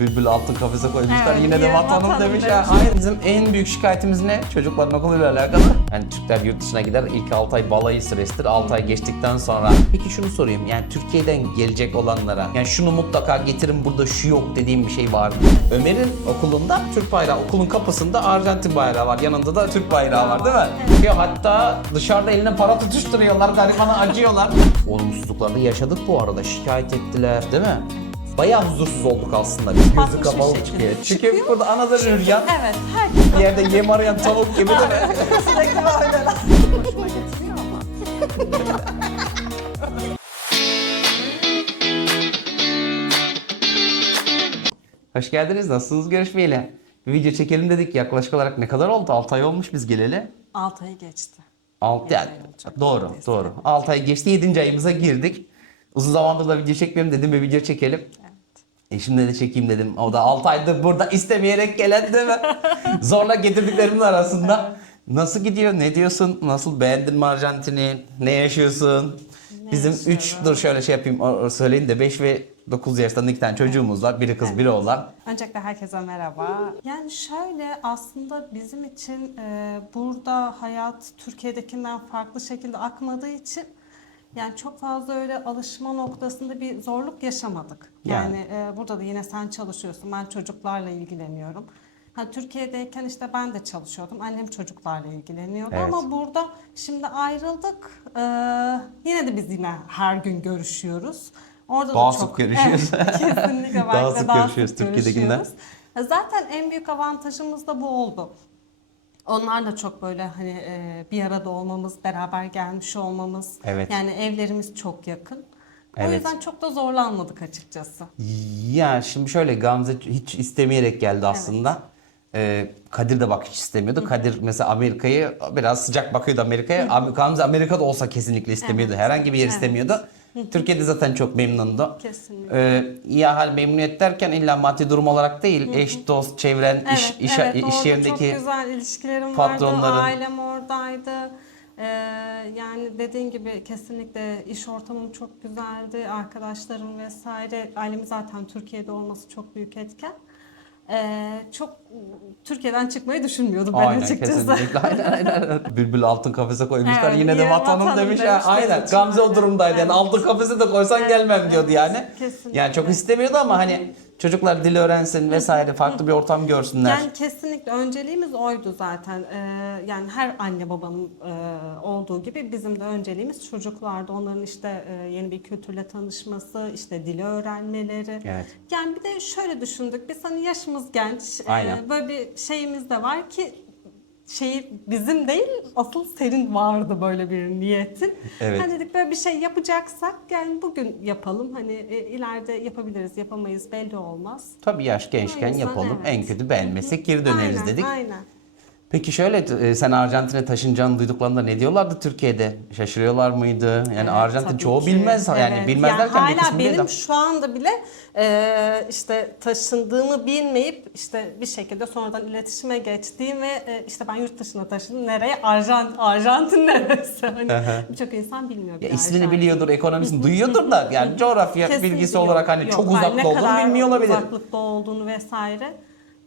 Bülbül altın kafese koymuşlar. Evet, yine de vatanım demişler. Hayır, bizim en büyük şikayetimiz ne? Çocukların okuluyla alakalı. Yani Türkler yurt dışına gider. İlk 6 ay balayı stresidir. 6 ay geçtikten sonra. Peki şunu sorayım. Yani Türkiye'den gelecek olanlara. Yani şunu mutlaka getirin, burada şu yok dediğim bir şey var mı? Ömer'in okulunda Türk bayrağı. Okulun kapısında Arjantin bayrağı var. Yanında da Türk bayrağı var değil mi? Evet. Ya hatta dışarıda eline para tutuşturuyorlar. Garibana acıyorlar. Olumsuzlukları yaşadık bu arada. Şikayet ettiler değil mi? Bayağı huzursuz olduk aslında. Biz gözü Farklı bir kapalı şekilde çıkıyor. Çünkü çıkıyor. burada anadan üryan, Evet, herkes bir yerde yem arayan tavuk gibi değil mi? sürekli böyle. Hoşuma getiriyor ama. Hoş geldiniz. Nasılsınız görüşmeyeli? Bir video çekelim dedik. Yaklaşık olarak ne kadar oldu? 6 ay olmuş biz geleli. 6 ayı geçti. 6 yani. olacak. Doğru, Neredeyse. doğru. 6 ay geçti. 7. ayımıza girdik. Uzun zamandır da video çekmiyorum dedim, bir video çekelim. Evet. Şimdi de çekeyim dedim. O da 6 aydır burada istemeyerek gelen değil mi? Zorla getirdiklerimin arasında. Nasıl gidiyor? Ne diyorsun? Nasıl, beğendin mi Arjantin'i? Ne yaşıyorsun? Bizim 3, dur şöyle şey yapayım söyleyeyim de 5 ve 9 yaşlarında 2 tane çocuğumuz var. Biri kız, biri oğlan. Öncelikle herkese merhaba. Yani şöyle, aslında bizim için burada hayat Türkiye'dekinden farklı şekilde akmadığı için yani çok fazla öyle alışma noktasında bir zorluk yaşamadık. Yani burada da yine sen çalışıyorsun, ben çocuklarla ilgileniyorum. Türkiye'deyken işte ben de çalışıyordum, annem çocuklarla ilgileniyordu Evet. ama burada şimdi ayrıldık. Yine de biz yine her gün görüşüyoruz. Orada Daha da sık çok görüşüyoruz. Evet, kesinlikle Daha belki de sık daha görüşüyoruz sık Türkiye'dekinden. görüşüyoruz. Zaten en büyük avantajımız da bu oldu. Onlarla çok böyle hani bir arada olmamız, beraber gelmiş olmamız. Evet. Yani evlerimiz çok yakın. O Evet. yüzden çok da zorlanmadık açıkçası. Ya şimdi şöyle, Gamze hiç istemeyerek geldi aslında. Kadir de bak hiç istemiyordu. Kadir mesela Amerika'yı biraz sıcak bakıyordu Amerika'ya. Gamze Amerika'da olsa kesinlikle istemiyordu. Evet. Herhangi bir yer Evet. istemiyordu. Türkiye'de zaten çok memnundu. Kesinlikle. İyi hal, memnuniyet derken illa maddi durum olarak değil. Eş, dost, çevren, iş orada yerindeki çok güzel ilişkilerim patronların. vardı, ailem oradaydı. Yani dediğin gibi kesinlikle iş ortamım çok güzeldi, arkadaşlarım vesaire. Ailemin zaten Türkiye'de olması çok büyük etken. Çok Türkiye'den çıkmayı düşünmüyordum ben Aynen, açıkçası. kesinlikle. Aynen. Bülbül altın kafese koymuşlar. Evet, yine de yine vatanım vatanım demişler. demişler Aynen. için Gamze o öyle. durumdaydı. Yani Evet. altın kafese de koysan Evet, gelmem diyordu evet. yani. Kesinlikle. Yani çok istemiyordu ama hani çocuklar dil öğrensin vesaire, farklı bir ortam görsünler. Yani kesinlikle önceliğimiz oydu zaten. Yani her anne babanın olduğu gibi bizim de önceliğimiz çocuklardı. Onların işte yeni bir kültürle tanışması, işte dili öğrenmeleri. Evet. Yani bir de şöyle düşündük. Biz hani yaşımız genç. Aynen. Böyle bir şeyimiz de var ki bizim değil, asıl senin vardı böyle bir niyetin. Evet. Hani dedik böyle bir şey yapacaksak yani bugün yapalım. Hani ileride yapabiliriz, yapamayız belli olmaz. Tabii yaş gençken O yüzden yapalım. evet. En kötü beğenmezsek geri döneriz Aynen, dedik. Aynen. Peki şöyle, sen Arjantin'e taşınacağını duyduklarında ne diyorlardı Türkiye'de? Şaşırıyorlar mıydı? Yani Evet, Arjantin tabii çoğu ki. bilmez. Yani Evet. bilmez derken bir hala kısmı benim değil. şu anda bile işte taşındığımı bilmeyip işte bir şekilde sonradan iletişime geçtiğim ve işte ben yurt dışına taşındım. Nereye? Arjantin neresi? Hani birçok insan bilmiyor. Ya bile ismini Arjantin. biliyordur, ekonomisini duyuyordur da yani coğrafya Kesinlikle bilgisi yok. olarak hani Yok. çok Yani uzakta ne olduğunu kadar bilmiyor olabilir. uzaklıkta olduğunu vesaire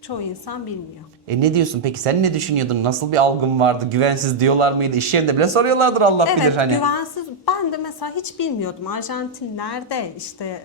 çoğu insan bilmiyor. Ne diyorsun peki, sen ne düşünüyordun? Nasıl bir algın vardı? Güvensiz diyorlar mıydı? İş yerinde bile soruyorlardır, Allah bilir Evet, hani. güvensiz. Ben de mesela hiç bilmiyordum Arjantin nerede, işte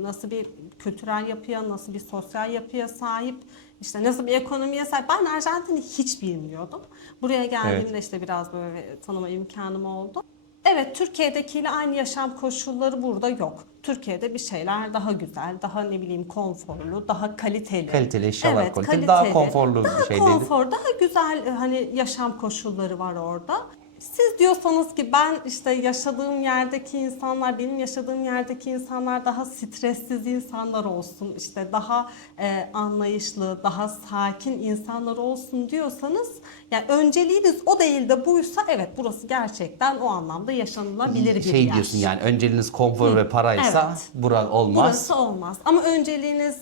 nasıl bir kültürel yapıya, nasıl bir sosyal yapıya sahip, işte nasıl bir ekonomiye sahip. Ben Arjantin'i hiç bilmiyordum. Buraya geldiğimde Evet. işte biraz böyle tanıma imkanım oldu. Evet, Türkiye'dekiyle aynı yaşam koşulları burada yok. Türkiye'de bir şeyler daha güzel, daha ne bileyim konforlu, daha kaliteli. Kaliteli eşyalar, Evet, kaliteli, daha konforlu daha bir şeydeydi. konfor, daha güzel hani yaşam koşulları var orada. Siz diyorsanız ki ben işte yaşadığım yerdeki insanlar, benim yaşadığım yerdeki insanlar daha stressiz insanlar olsun, işte daha anlayışlı, daha sakin insanlar olsun diyorsanız, yani önceliğiniz o değil de buysa, evet burası gerçekten o anlamda yaşanılabilir bir Şey yer. diyorsun yani, önceliğiniz konfor ve paraysa Evet. bura olmaz. Burası olmaz. Ama önceliğiniz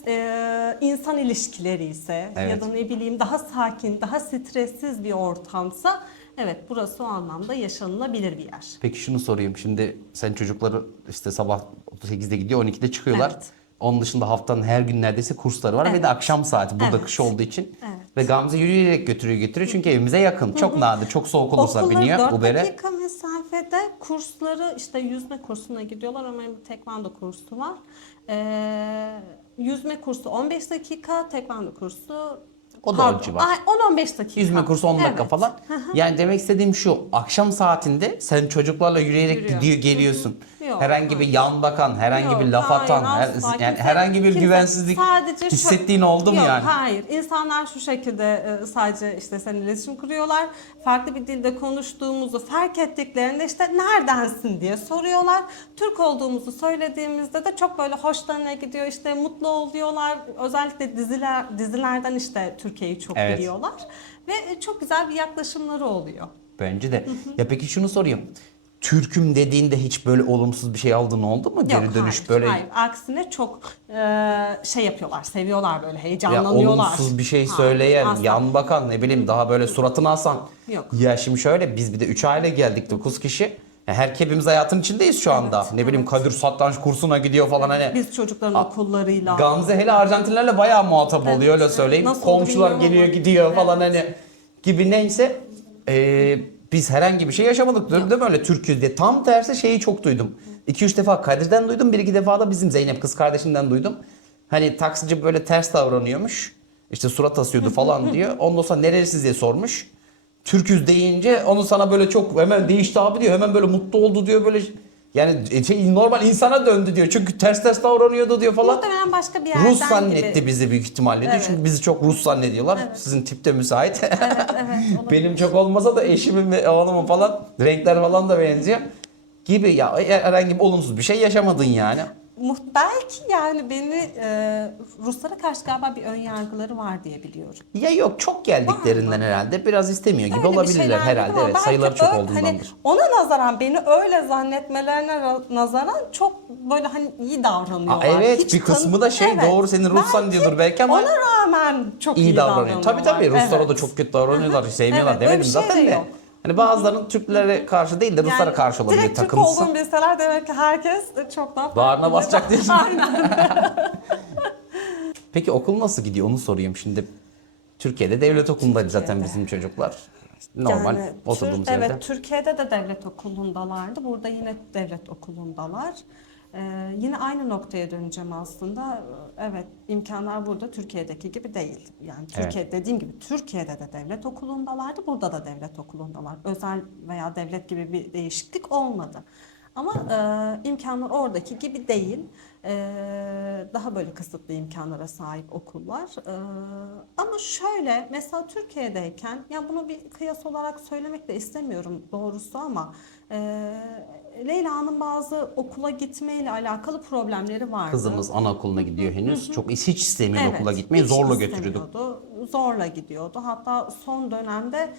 insan ilişkileri ise Evet. ya da ne bileyim daha sakin, daha stressiz bir ortamsa, evet burası o anlamda yaşanılabilir bir yer. Peki şunu sorayım. Şimdi sen çocukları işte sabah 8'de gidiyor, 12'de çıkıyorlar. Evet. Onun dışında haftanın her gün neredeyse kursları var ve de akşam saati burada kış olduğu için. Ve Gamze yürüyerek getiriyor çünkü evimize yakın. Çok nadir, çok soğuk olursa Okulları biniyor 4 Uber'e. dakika mesafede, kursları işte yüzme kursuna gidiyorlar. Ömer'in bir tekvando kursu var. Yüzme kursu 15 dakika, tekvando kursu O da o civar. 10-15 dakika. Yüzme kursu 10 dakika Evet. falan. Yani demek istediğim şu, akşam saatinde sen çocuklarla yürüyerek Yürüyor. geliyorsun. Yok, herhangi bir yan bakan, herhangi bir Yok, laf atan, hayır, asla. yani Kimse- herhangi bir kimse- güvensizlik sadece hissettiğin oldu mu Yok, yani? hayır. İnsanlar şu şekilde sadece işte seninle iletişim kuruyorlar. Farklı bir dilde konuştuğumuzu fark ettiklerinde işte neredensin diye soruyorlar. Türk olduğumuzu söylediğimizde de çok böyle hoşlarına gidiyor. İşte mutlu oluyorlar. Özellikle dizilerden işte Türkiye'yi çok Evet. biliyorlar. Ve çok güzel bir yaklaşımları oluyor. Bence de. Ya peki şunu sorayım. Türk'üm dediğinde hiç böyle olumsuz bir şey aldığın oldu mu? Geri Yok, dönüş hayır, böyle hayır. Aksine çok şey yapıyorlar, seviyorlar böyle, ya heyecanlanıyorlar. olumsuz bir şey Hayır, söyleyen, asla. yan bakan, ne bileyim daha böyle suratını asan. Yok. Ya şimdi şöyle, biz bir de 3 aile geldik, 9 kişi. Ya hepimiz hayatın içindeyiz şu anda. Ne bileyim Kadir satranç kursuna gidiyor falan hani. Biz çocukların okullarıyla. Gamze hele Arjantinlerle bayağı muhatap oluyor, öyle söyleyeyim. Nasıl oldu Komşular bilmiyorum geliyor ama. gidiyor falan hani gibi, neyse. Biz herhangi bir şey yaşamadık değil mi, öyle Türk'üz diye. Tam tersi şeyi çok duydum. 2-3 defa Kadir'den duydum, 1-2 defa da bizim Zeynep kız kardeşinden duydum. Hani taksici böyle ters davranıyormuş. İşte surat asıyordu falan diyor. Ondan sonra nerelisiz diye sormuş. Türk'üz deyince onu sana böyle çok hemen değişti abi diyor. Hemen böyle mutlu oldu diyor böyle. Yani normal insana döndü diyor. Çünkü ters davranıyordu diyor falan. Muhtemelen başka bir yerden Rus zannetti gibi. bizi büyük ihtimalle diyor. Evet. Çünkü bizi çok Rus zannediyorlar. Sizin tip de müsait. Evet, olabilir. Benim çok olmasa da eşimin ve oğlumun falan renkler falan da benziyor. Gibi ya, herhangi bir olumsuz bir şey yaşamadın yani. Belki yani beni Ruslara karşı galiba bir ön yargıları var diye biliyorum. Ya yok, çok geldiklerinden herhalde biraz istemiyor gibi Öyle bir olabilirler şeyler herhalde. duydum ama Evet, belki sayıları çok öyle, olduğundandır. hani ona nazaran, beni öyle zannetmelerine nazaran çok böyle hani iyi davranıyorlar. Evet, Hiç bir kısmı da şey, doğru, seni Rus zannediyordur belki ama ona rağmen çok iyi iyi davranıyor. Tabii Ruslara Evet. da çok kötü davranıyorlar. Sevmiyorlar Evet, öyle demedim bir şey zaten de de. yok. Hani bazılarının Türklere karşı değil de Ruslara karşı olabilir direkt Türk takıntısı. olduğunu bilseler demek ki herkes çok daha Bağrına basacak diyorsun. Aynen. Peki okul nasıl gidiyor onu sorayım şimdi. Türkiye'de devlet okulundaydı zaten bizim çocuklar. Normal Yani oturduğumuz yerde. Evet, Türkiye'de de devlet okulundalardı. Burada yine devlet okulundalar. Yine aynı noktaya döneceğim aslında. Evet, imkanlar burada Türkiye'deki gibi değil. Yani Türkiye, dediğim gibi Türkiye'de de devlet okulundalardı. Burada da devlet okulundalar. Özel veya devlet gibi bir değişiklik olmadı. Ama imkanlar oradaki gibi değil. Daha böyle kısıtlı imkanlara sahip okullar. Ama şöyle, mesela Türkiye'deyken, ya bunu bir kıyas olarak söylemek de istemiyorum doğrusu ama Leyla'nın bazı okula gitmeyle alakalı problemleri vardı. Kızımız anaokuluna gidiyor henüz. Çok hiç istemiyor Evet, okula gitmeyi. hiç Zorla götürüyorduk. istemiyordu. Zorla gidiyordu. Hatta son dönemde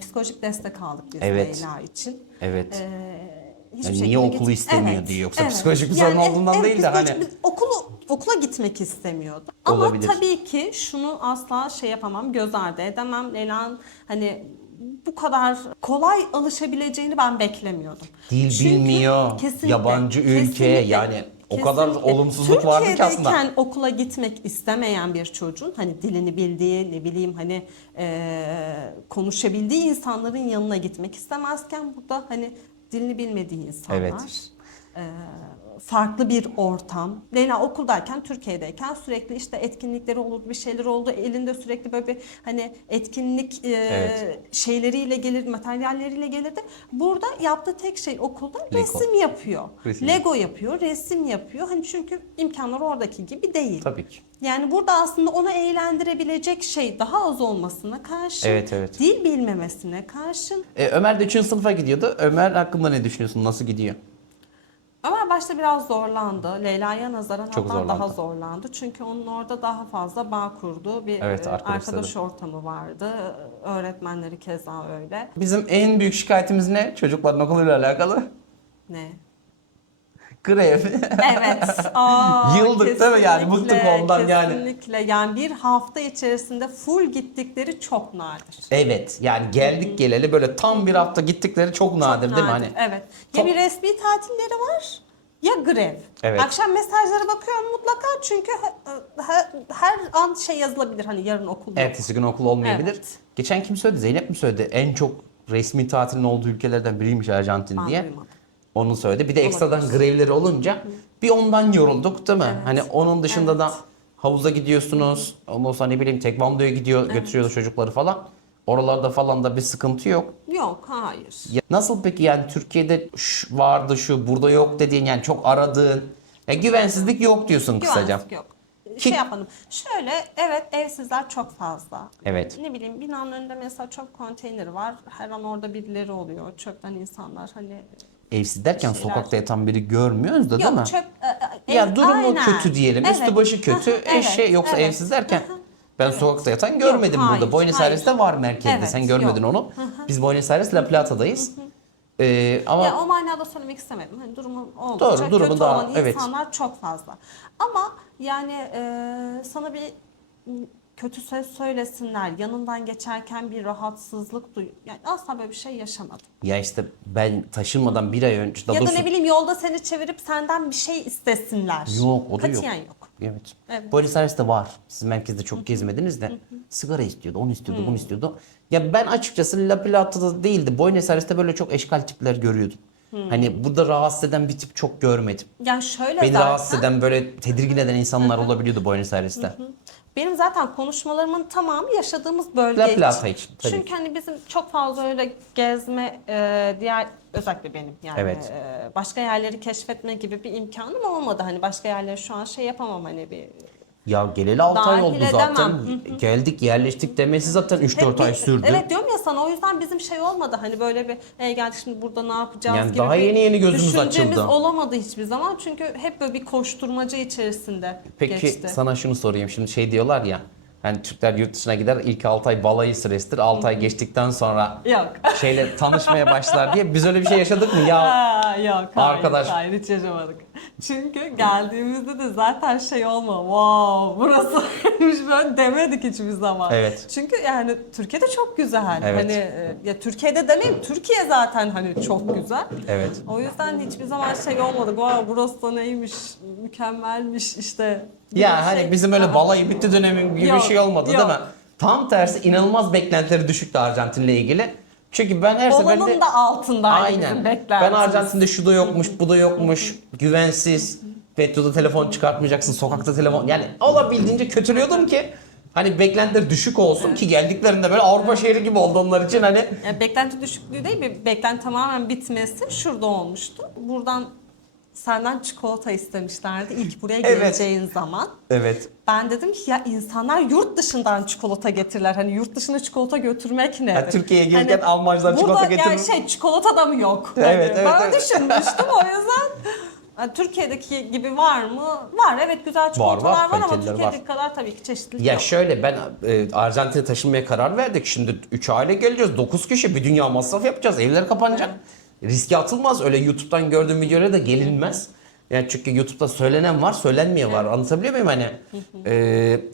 psikolojik destek aldık biz Evet. Leyla için. Evet. Hiçbir Yani şekilde niye okulu istemiyor diye, yoksa psikolojik bir sorun olduğundan değil de hani. Okula gitmek istemiyordu. Ama Olabilir. tabii ki şunu asla şey yapamam, göz ardı edemem. Leyla'nın hani bu kadar kolay alışabileceğini ben beklemiyordum. Dil Çünkü bilmiyor, kesinlikle, yabancı ülke, kesinlikle, yani o kadar kesinlikle. olumsuzluk vardı ki aslında. Türkiye'deyken okula gitmek istemeyen bir çocuğun, hani dilini bildiği, ne bileyim hani konuşabildiği insanların yanına gitmek istemezken, burada hani dilini bilmediği insanlar. Evet. Farklı bir ortam. Leyla okuldayken, Türkiye'deyken sürekli işte etkinlikleri olurdu, bir şeyler oldu. Elinde sürekli böyle bir hani etkinlik şeyleriyle gelir, materyalleriyle gelirdi. Burada yaptığı tek şey okulda resim yapıyor. Lego yapıyor, resim yapıyor. Hani çünkü imkanlar oradaki gibi değil. Tabii ki. Yani burada aslında onu eğlendirebilecek şey daha az olmasına karşın, Evet. dil bilmemesine karşın. Ömer de 3. sınıfa gidiyordu. Ömer hakkında ne düşünüyorsun? Nasıl gidiyor? Ama başta biraz zorlandı. Leyla'ya nazaran Çok hatta daha zorlandı. zorlandı. Çünkü onun orada daha fazla bağ kurduğu bir Evet, arkadaş ortamı vardı. Öğretmenleri keza öyle. Bizim en büyük şikayetimiz ne? Çocukların okuluyla alakalı. Ne? Grev. Evet. Yıldık değil mi yani? Bıktık kesinlikle, ondan yani. Kesinlikle. Yani bir hafta içerisinde full gittikleri çok nadir. Evet, yani geldik geleli böyle tam bir hafta gittikleri çok nadir değil mi? Hani Evet. Ya bir resmi tatilleri var, ya grev. Evet. Akşam mesajlara bakıyorum mutlaka çünkü her an şey yazılabilir hani yarın okul yok. Ertesi gün okul olmayabilir. Evet. Geçen kim söyledi? Zeynep mi söyledi? En çok resmi tatilin olduğu ülkelerden biriymiş Arjantin Ben diye. duymadım. Onu söyledi. Bir de ekstradan Olabilir. grevleri olunca bir ondan yorulduk değil mi? Evet. Hani onun dışında da Evet. havuza gidiyorsunuz. Ondan sonra ne bileyim tekvandoya gidiyor, götürüyordu çocukları falan. Oralarda falan da bir sıkıntı yok. Yok, hayır. Ya nasıl peki yani Türkiye'de vardı şu burada yok dediğin yani çok aradığın güvensizlik yok diyorsun kısaca. Güvenlik yok. Ki- Şey yapalım. Şöyle, evet evsizler çok fazla. Evet. Ne bileyim binanın önünde mesela çöp konteyneri var. Her an orada birileri oluyor. Çöpten insanlar hani Evsiz derken Şeyler. sokakta yatan biri görmüyoruz da değil mi? yok çöp Ya durumu aynen. kötü diyelim. Üstü Evet. başı kötü. Evet, Yoksa evet. evsiz derken ben sokakta yatan görmedim Yok, burada. hayır, Buenos hayır. Aires'te var merkezde. Evet, Sen görmedin yok. onu. Biz Buenos Aires La Plata'dayız. Ama Ya o manada söylemek istemedim. Hani durumu Doğru, oldukça durumu kötü daha- olan evet. insanlar çok fazla. Ama yani sana bir kötü söz söylesinler, yanından geçerken bir rahatsızlık duy. Yani asla böyle bir şey yaşamadım. ya işte ben taşınmadan bir ay önce daha Ya da doğrusu- ne bileyim yolda seni çevirip senden bir şey istesinler. Yok, o da yok. Katiyen yok. Evet. Evet. Buenos Aires'te var. Siz merkezde çok gezmediniz de. Sigara istiyordu, onu istiyordu, bunu istiyordu. Ya ben açıkçası La Plata'da değildi. Buenos Aires'te böyle çok eşkal tipler görüyordum. Hani burada rahatsız eden bir tip çok görmedim. Yani şöyle Beni zaten. rahatsız eden böyle tedirgin eden insanlar olabiliyordu Buenos Aires'te. Benim zaten konuşmalarımın tamamı yaşadığımız bölge La Plata için, tabii Çünkü ki. hani bizim çok fazla öyle gezme, diğer özellikle benim yani Evet. başka yerleri keşfetme gibi bir imkanım olmadı. Hani başka yerleri şu an şey yapamam hani bir Ya geleli 6 ay Dahil oldu edemem. zaten. Geldik yerleştik demesi zaten 3-4 ay sürdü. Evet diyorum ya sana o yüzden bizim şey olmadı hani böyle bir geldik şimdi burada ne yapacağız Yani gibi daha bir yeni yeni gözümüz düşüncemiz açıldı. olamadı hiçbir zaman. Çünkü hep böyle bir koşturmaca içerisinde Peki geçti. sana şunu sorayım. Şimdi şey diyorlar ya. Hani Türkler yurt dışına gider ilk 6 ay balayı süresidir. 6 ay geçtikten sonra Yok. şeyle tanışmaya başlar diye. Biz öyle bir şey yaşadık mı? Ya Ha, yok hayır, Arkadaş- hayır hiç yaşamadık. Çünkü geldiğimizde de zaten şey olma wow burasıymış böyle demedik hiçbir zaman. Evet. Çünkü yani Türkiye'de çok güzel. Evet. Hani ya Türkiye'de demeyeyim Türkiye zaten hani çok güzel. Evet. O yüzden hiçbir zaman şey olmadı. Wow burası da neymiş mükemmelmiş işte. gibi ya bir hani şey. bizim öyle Aa. balayı bitti dönemi gibi Yok, bir şey olmadı yok. değil mi? Tam tersi inanılmaz beklentileri düşüktü Arjantin'le ilgili. Çünkü ben her seferinde... Olanın da altındaydı bizim Aynen. beklentimiz. Ben Arjantin'de şu da yokmuş, bu da yokmuş, güvensiz, metroda telefon çıkartmayacaksın, sokakta telefon... Yani olabildiğince kötülüyordum ki hani beklentileri düşük olsun ki geldiklerinde böyle Avrupa şehri gibi oldu onlar için hani... Yani beklenti düşüklüğü değil, bir beklenti tamamen bitmesi şurada olmuştu. Buradan senden çikolata istemişlerdi ilk buraya Evet. geleceğin zaman. Evet. Ben dedim ki ya insanlar yurt dışından çikolata getirirler. Hani yurt dışına çikolata götürmek ne? Ha, Türkiye'ye gelirken Almancılar çikolata burada getirir. yani şey çikolata da mı yok? Evet, evet, Ben evet. düşünmüştüm o yüzden. Yani Türkiye'deki gibi var mı? Var, evet güzel çikolatalar var, ama kaliteliler Türkiye'deki var. kadar tabii ki çeşitlilik Ya yok. şöyle ben Arjantin'e taşınmaya karar verdik. Şimdi 3 aile geleceğiz. 9 kişi bir dünya masraf yapacağız. Evler kapanacak. Riske atılmaz. Öyle YouTube'dan gördüğüm videolara da gelinmez. Yani çünkü YouTube'da söylenen var, söylenmeyen var. Anlatabiliyor muyum hani?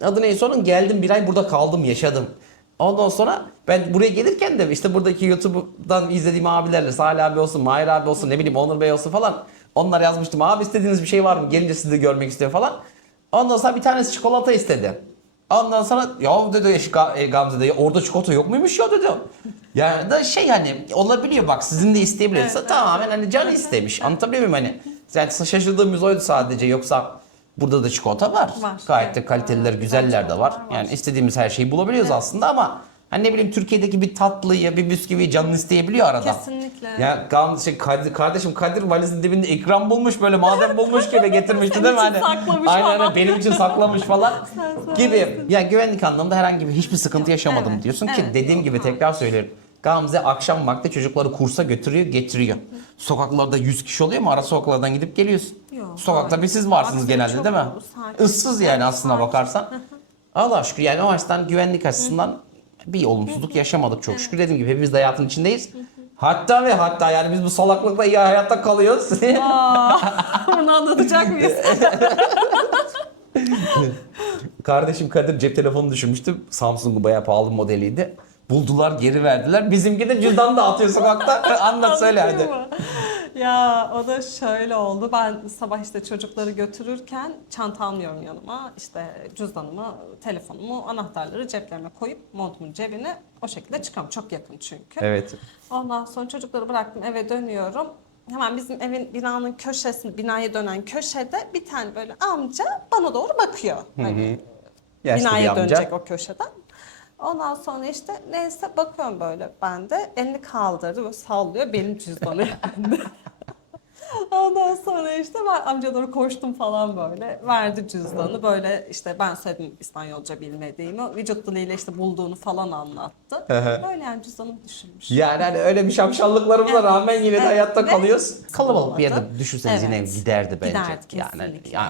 Adı neyse onun geldim bir ay burada kaldım, yaşadım. Ondan sonra ben buraya gelirken de işte buradaki YouTube'dan izlediğim abilerle Salih abi olsun, Mahir abi olsun, ne bileyim Onur Bey olsun falan. Onlar yazmıştım. Abi istediğiniz bir şey var mı? Gelince sizi de görmek istiyor falan. Ondan sonra bir tanesi çikolata istedi. Ondan sonra ya dedi Gamze de orada çikolata yok muymuş ya dedi. Yani da şey hani olabiliyor bak sizin de isteyebilirsiniz. Evet, Tamamen hani canı istemiş. Anlatabiliyor muyum hani? Yani şaşırdığımız oydu sadece yoksa burada da çikolata var. Var. Gayet de Evet. kaliteliler, Güzel güzeller de var. çikolatalar var. Yani istediğimiz her şeyi bulabiliyoruz aslında ama hani ne bileyim Türkiye'deki bir tatlıyı, bir bisküviyi canın isteyebiliyor arada. Kesinlikle. Ya kardeşim Kadir valizin dibinde ikram bulmuş böyle maden bulmuş gibi getirmişti değil mi? Senin için Hani, saklamış aynen falan. öyle, benim için saklamış falan Sen gibi. söylesin. Ya güvenlik anlamında herhangi bir hiçbir sıkıntı yaşamadım Evet, diyorsun ki evet, dediğim yok, gibi hayır. tekrar söylüyorum. Gamze akşam vakti çocukları kursa götürüyor, getiriyor. Sokaklarda 100 kişi oluyor mu? Ara sokaklardan gidip geliyorsun. Yok, Sokakta hayır. bir siz varsınız Aksine genelde çok değil mi? sakin. Issız yani aslına Sakin. bakarsan. Allah şükür yani o açıdan güvenlik açısından bir olumsuzluk yaşamadık çok şükür. Dediğim gibi hepimiz de hayatın içindeyiz. Hatta ve hatta yani biz bu salaklıkla iyi hayatta kalıyoruz. Bunu anlatacak mıyız? Kardeşim Kadir cep telefonu düşürmüştü. Samsung'un bayağı pahalı modeliydi. Buldular, geri verdiler. Bizimki de cüzdan dağıtıyor sokakta. Anlat söyle hadi. Anlatayım mı? Ya o da şöyle oldu. Ben sabah işte çocukları götürürken çanta almıyorum yanıma. İşte cüzdanımı, telefonumu, anahtarları ceplerime koyup montumun cebine o şekilde çıkıyorum. Çok yakın çünkü. Evet. Ondan sonra çocukları bıraktım, eve dönüyorum. Hemen bizim evin binanın köşesinde, binaya dönen köşede bir tane böyle amca bana doğru bakıyor. Hani Yaşlı bir binaya amca. dönecek o köşeden. Ondan sonra işte neyse bakıyorum böyle ben de elini kaldırdı böyle sallıyor benim cüzdanı elinde. Ondan sonra işte ben amca doğru koştum falan böyle. Verdi cüzdanı böyle işte ben söyledim İspanyolca bilmediğimi. Vücut diliyle işte bulduğunu falan anlattı. Öyle yani cüzdanımı düşürmüş. Yani hani öyle bir şapşallıklarımıza Evet, rağmen yine de evet. hayatta Ve kalıyoruz. Kalabalık bir olmadı. yerde düşünseniz yine Evet. giderdi bence. Giderdi Yani, kesinlikle. yani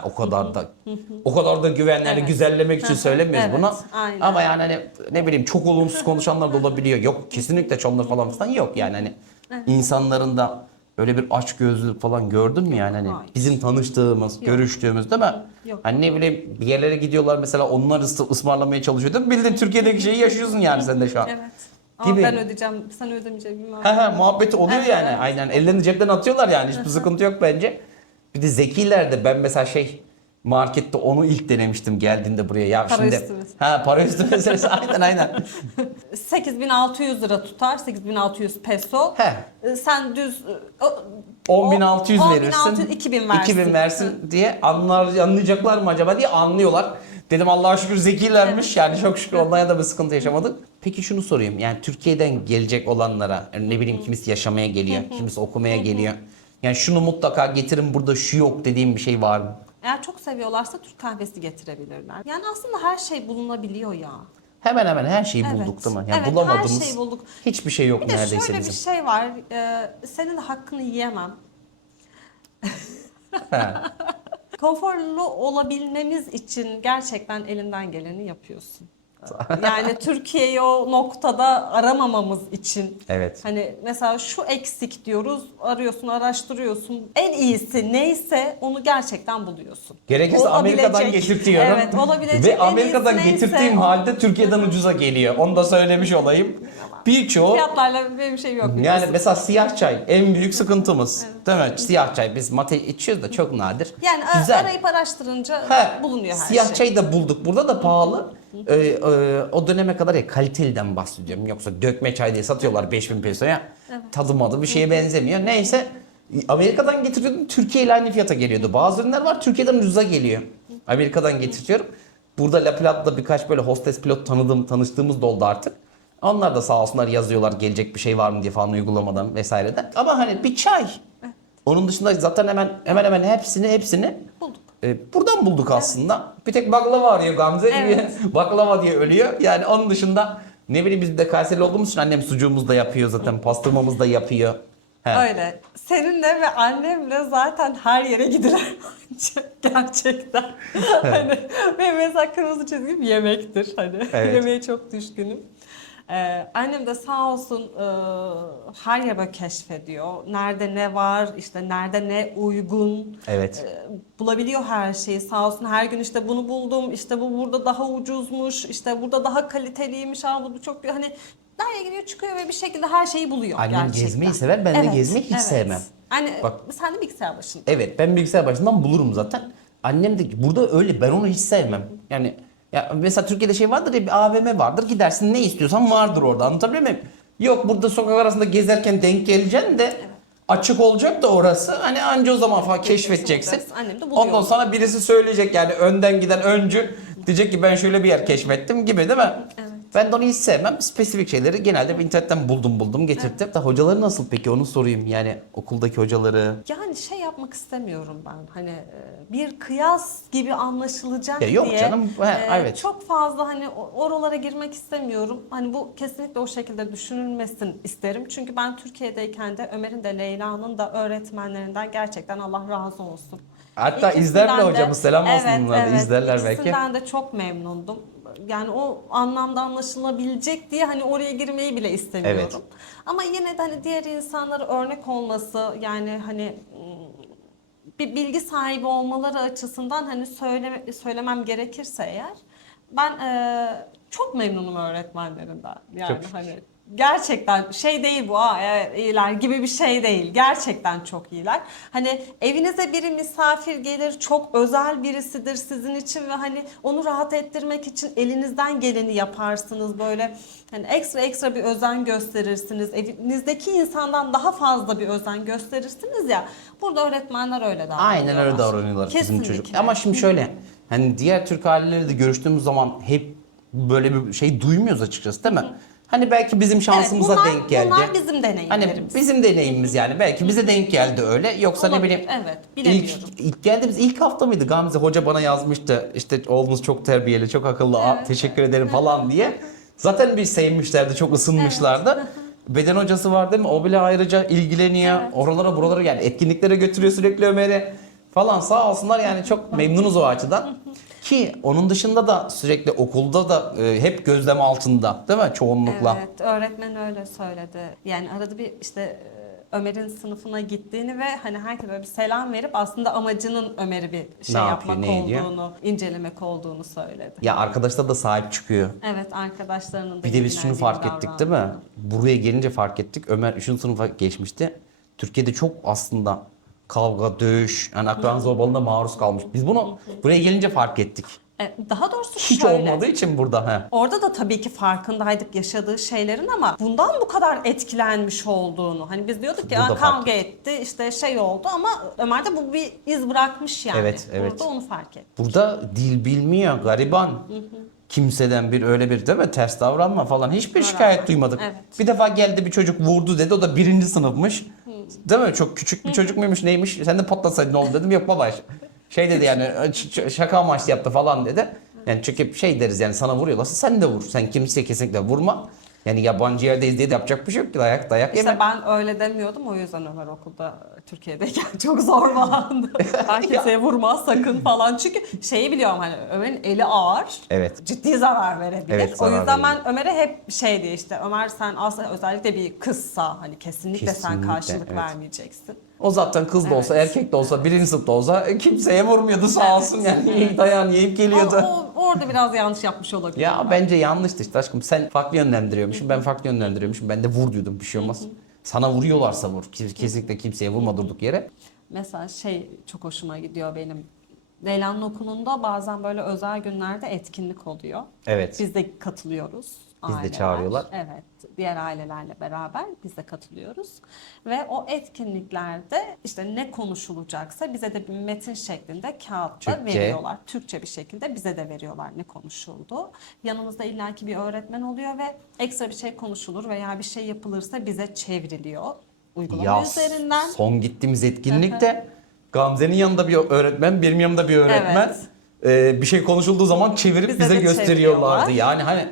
o kadar da güvenlerini Evet. güzellemek için söylemiyoruz Evet, bunu. aynen. Ama yani hani ne bileyim çok olumsuz konuşanlar da olabiliyor. Yok kesinlikle çonlar falan filan yok yani hani insanların da öyle bir açgözlülük falan gördün mü yani hani hayır. bizim tanıştığımız, görüştüğümüz değil mi? Yok. Hani ne bileyim bir yerlere gidiyorlar mesela onlar ısmarlamaya çalışıyor değil mi? Bildiğin Türkiye'deki şeyi yaşıyorsun yani sen de şu an. Evet. Değil Ama mi? ben ödeyeceğim, sen ödemeyeceğim bilmem. Muhabbeti oluyor Evet, yani. evet. Aynen ellerini cepten atıyorlar yani hiçbir sıkıntı yok bence. Bir de zekiler de ben mesela markette onu ilk denemiştim geldiğinde buraya. Ya Para şimdi üstü para üstü meselesi aynen. 8.600 lira tutar, 8.600 peso. He. Sen düz 10.600 verirsin. 10.600, 2.000 versin. 2.000 versin diye anlayacaklar mı acaba diye anlıyorlar. Dedim Allah'a şükür zekilermiş. Evet. Yani çok şükür onlara da bir sıkıntı yaşamadık. Peki şunu sorayım. Yani Türkiye'den gelecek olanlara yani ne bileyim kimisi yaşamaya geliyor, kimisi okumaya geliyor. Yani şunu mutlaka getirin burada şu yok dediğim bir şey var mı? Eğer çok seviyorlarsa Türk kahvesi getirebilirler. Yani aslında her şey bulunabiliyor ya. Hemen hemen her şeyi Evet. bulduk değil mi? Yani Evet, bulamadığımız her şeyi bulduk. hiçbir şey yok Bir de neredeyse şöyle bizim. bir şey var. Senin de hakkını yiyemem. He. Konforlu olabilmemiz için gerçekten elinden geleni yapıyorsun. Yani Türkiye'yi o noktada aramamamız için. Evet. Hani mesela şu eksik diyoruz, arıyorsun, araştırıyorsun. En iyisi neyse onu gerçekten buluyorsun. Gerekirse Amerika'dan Olabilecek. getirtiyorum. Evet, olabilecek Ve en Amerika'dan iyisi neyse getirdiğim onu- halde Türkiye'den ucuza geliyor. Onu da söylemiş olayım. Birçoğu Fiyatlarla benim şey yok. yani biliyorsun. mesela siyah çay en büyük sıkıntımız. Değil mi? Siyah çay biz mate içiyoruz da çok nadir. Yani Güzel. arayıp araştırınca He, bulunuyor her siyah şey. çay da bulduk. Burada da pahalı. O döneme kadar ya kaliteliden bahsediyorum. Yoksa dökme çay diye satıyorlar 5.000 pesoya. Tadı madı bir şeye benzemiyor. Neyse Amerika'dan getiriyordum. Türkiye ile aynı fiyata geliyordu. Bazı ürünler var Türkiye'den ucuza geliyor. Amerika'dan getiriyorum. Burada La Plata'da birkaç böyle hostes pilot tanıştığımız da oldu artık. Onlar da sağ olsunlar yazıyorlar gelecek bir şey var mı diye falan uygulamadan vesaireden. Ama hani bir çay. Onun dışında zaten hemen hepsini Bulduk. buradan bulduk aslında. Bir tek baklava arıyor Gamze diye. Evet. Baklava diye ölüyor. Yani onun dışında ne bileyim biz de Kayseri olduğumuz için annem sucuğumuz da yapıyor zaten. Pastırmamız da yapıyor. He. Öyle. Seninle ve annemle zaten her yere gidilir bence. Gerçekten. Hani benim mesela kırmızı çizgim yemektir. Hani Evet. yemeğe çok düşkünüm. Annem de sağ olsun her yer böyle keşfediyor. Nerede ne var, işte nerede ne uygun. Evet. Bulabiliyor her şeyi sağ olsun. Her gün işte bunu buldum, işte bu burada daha ucuzmuş, işte burada daha kaliteliymiş. Bu çok hani nereye gidiyor çıkıyor ve bir şekilde her şeyi buluyor Annem gerçekten. gezmeyi sever, ben de gezmeyi hiç sevmem. Hani Bak. sen de bilgisayar başında. Evet ben bilgisayar başından bulurum zaten. Annem de burada öyle ben onu hiç sevmem. Yani ya mesela Türkiye'de şey vardır ya bir AVM vardır gidersin ne istiyorsan vardır orada anlatabiliyor muyum? Yok burada sokak arasında gezerken denk geleceksin de açık olacak da orası hani anca o zaman falan keşfedeceksin. Orası. Annem de buluyor Ondan onu. sonra birisi söyleyecek yani önden giden öncü diyecek ki ben şöyle bir yer keşfettim gibi değil mi? Evet. Ben de onu hiç sevmem. Spesifik şeyleri genelde internetten buldum getirttim. Da hocaları nasıl peki onu sorayım yani okuldaki hocaları. Yani şey yapmak istemiyorum ben. Hani bir kıyas gibi anlaşılacak Ya yok diye. canım, evet. Çok fazla hani oralara girmek istemiyorum. Hani bu kesinlikle o şekilde düşünülmesin isterim. Çünkü ben Türkiye'deyken de Ömer'in de Leyla'nın da öğretmenlerinden gerçekten Allah razı olsun. Hatta İkisinden izler bile de- hocamız selam olsun evet, bunlar da evet, izlerler belki. İkisinden de çok memnundum. Yani o anlamda anlaşılabilecek diye hani oraya girmeyi bile istemiyorum. Evet. Ama yine de hani diğer insanlara örnek olması yani hani bir bilgi sahibi olmaları açısından hani söylemem gerekirse eğer ben çok memnunum öğretmenlerimden. Yani Çok hani gerçekten şey değil bu, evet iyiler gibi bir şey değil. Gerçekten çok iyiler. Hani evinize biri misafir gelir, çok özel birisidir sizin için ve hani onu rahat ettirmek için elinizden geleni yaparsınız. Böyle hani ekstra bir özen gösterirsiniz. Evinizdeki insandan daha fazla bir özen gösterirsiniz ya. Burada öğretmenler öyle davranıyorlar. Aynen öyle davranıyorlar bizim Kesinlikle. çocuk. Ama şimdi şöyle, hani diğer Türk aileleri de görüştüğümüz zaman hep böyle bir şey duymuyoruz açıkçası, değil mi? Hani belki bizim şansımıza bunlar- denk geldi. bunlar bizim Hani deneyimlerimiz. bizim deneyimimiz yani. Belki bize denk geldi öyle. Yoksa ne Olabilir, bileyim. evet, bilemiyorum. İlk geldiğimiz ilk hafta mıydı? Gamze hoca bana yazmıştı. İşte oğlunuz çok terbiyeli, çok akıllı. Evet. Teşekkür ederim falan diye. Zaten bir sevmişlerdi, çok ısınmışlardı. Beden hocası var değil mi? O bile ayrıca ilgileniyor. Evet. Oralara buralara yani etkinliklere götürüyor sürekli Ömer'i falan, sağ olsunlar yani, çok memnunuz o açıdan. Ki onun dışında da sürekli okulda da hep gözlem altında değil mi çoğunlukla? Evet, öğretmen öyle söyledi. Yani arada bir işte Ömer'in sınıfına gittiğini ve hani herkese böyle bir selam verip aslında amacının Ömer'i bir şey Ne yapmak yapıyor, ne ediyor? olduğunu, incelemek olduğunu söyledi. Ya arkadaşlar da sahip çıkıyor. Evet, arkadaşlarının da Bir de biz şunu ilgilendiğini fark ettik değil mi? davrandığını. Buraya gelince fark ettik. Ömer 3. sınıfa geçmişti. Türkiye'de çok aslında kavga, dövüş, yani akran zorbalığına maruz kalmış. Biz bunu buraya gelince fark ettik. Daha doğrusu Hiç şöyle. olmadığı için burada. He. Orada da tabii ki farkındaydık yaşadığı şeylerin ama bundan bu kadar etkilenmiş olduğunu. Hani biz diyorduk ki Burada kavga fark etti, işte şey oldu ama Ömer'de bu bir iz bırakmış yani. Evet, evet. Burada onu fark etti. Burada dil bilmiyor, gariban. Kimseden bir öyle bir değil mi ters davranma falan hiçbir şikayet duymadık. Evet. Bir defa geldi bir çocuk vurdu dedi, o da 1. sınıfmış. Değil mi? Çok küçük bir çocuk muymuş neymiş? Sen de patlasaydın oğlum dedim. Yok baba. Şey dedi yani şaka amaçlı yaptı falan dedi. Yani çünkü şey deriz yani, sana vuruyorlarsa sen de vur. Sen kimseye kesinlikle vurma. Yani yabancı yerdeyiz diye de yapacak bir şey yok ki, dayak İşte yeme. ben öyle demiyordum, o yüzden Ömer okulda Türkiye'deyken çok zorbalandı. Ben kimseye vurma sakın falan. Çünkü şeyi biliyorum, hani Ömer'in eli ağır. Evet. Ciddi zarar verebilir. Evet, o zarar yüzden verebilir. ben Ömer'e hep şey diye işte Ömer sen aslında özellikle bir kızsa hani kesinlikle sen Kesinlikle, karşılık evet. vermeyeceksin. O zaten kız da olsa Evet. erkek de olsa 1. sınıfta olsa kimseye vurmuyordu sağ olsun yani. Yiyip dayan yiyip geliyordu. Orada biraz yanlış yapmış olabilir. Ya bence yanlıştı işte aşkım, sen farklı yönlendiriyormuşsun, ben farklı yönlendiriyormuşum, ben de vur diyordum, bir şey olmaz. Sana vuruyorlarsa vur, kesinlikle kimseye vurma durduk yere. Mesela şey çok hoşuma gidiyor benim. Leyla'nın okulunda bazen böyle özel günlerde etkinlik oluyor. Evet. Biz de katılıyoruz. Biz de Aileler. çağırıyorlar. Evet. Diğer ailelerle beraber biz de katılıyoruz. Ve o etkinliklerde işte ne konuşulacaksa bize de bir metin şeklinde kağıtta Türkçe. veriyorlar. Türkçe bir şekilde bize de veriyorlar ne konuşuldu. Yanımızda illaki bir öğretmen oluyor ve ekstra bir şey konuşulur veya bir şey yapılırsa bize çevriliyor. Uygulama Ya üzerinden. son gittiğimiz etkinlikte Gamze'nin yanında bir öğretmen, benim yanımda bir öğretmen. Bir şey konuşulduğu zaman çevirip Bize bize de gösteriyorlardı. çeviriyorlar. Yani hani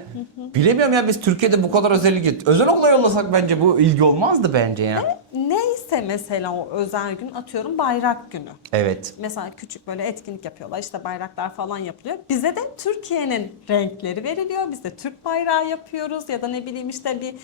bilemiyorum ya, biz Türkiye'de bu kadar özel ilgi, özel okula yollasak bence bu ilgi olmazdı bence ya. Neyse mesela o özel gün, atıyorum bayrak günü. Evet. Mesela küçük böyle etkinlik yapıyorlar, işte bayraklar falan yapılıyor. Bize de Türkiye'nin renkleri veriliyor. Biz de Türk bayrağı yapıyoruz ya da ne bileyim işte bir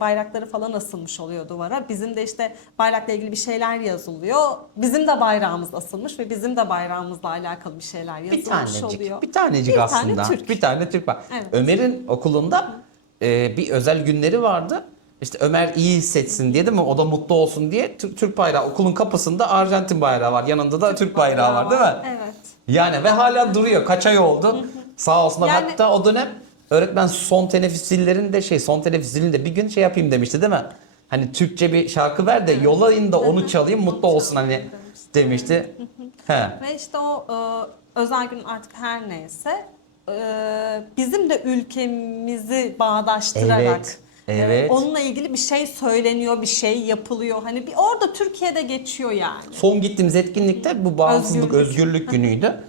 bayrakları falan asılmış oluyor duvara. Bizim de işte bayrakla ilgili bir şeyler yazılıyor. Bizim de bayrağımız asılmış ve bizim de bayrağımızla alakalı bir şeyler Bir yazılmış tanecik, oluyor. bir tanecik Bir aslında. tane Türk. Bir tane Türk var. Evet. Ömer'in okulunda bir özel günleri vardı. İşte Ömer iyi hissetsin diye değil mi? O da mutlu olsun diye Türk bayrağı, okulun kapısında Arjantin bayrağı var. Yanında da Türk bayrağı var değil mi? Evet. Yani ve hala duruyor. Kaç ay oldu? Sağ olsunlar. Yani- Hatta o dönem öğretmen son teneffüs zillerinde son teneffüs zilinde bir gün şey yapayım demişti değil mi? Hani Türkçe bir şarkı ver de yollayın da onu çalayım, mutlu olsun hani demişti. He. Ve işte o özel gün artık her neyse bizim de ülkemizi bağdaştırarak Evet, evet. onunla ilgili bir şey söyleniyor, bir şey yapılıyor. Hani bir orada Türkiye'de geçiyor yani. Son gittiğimiz etkinlikte bu bağımsızlık, özgürlük günüydü.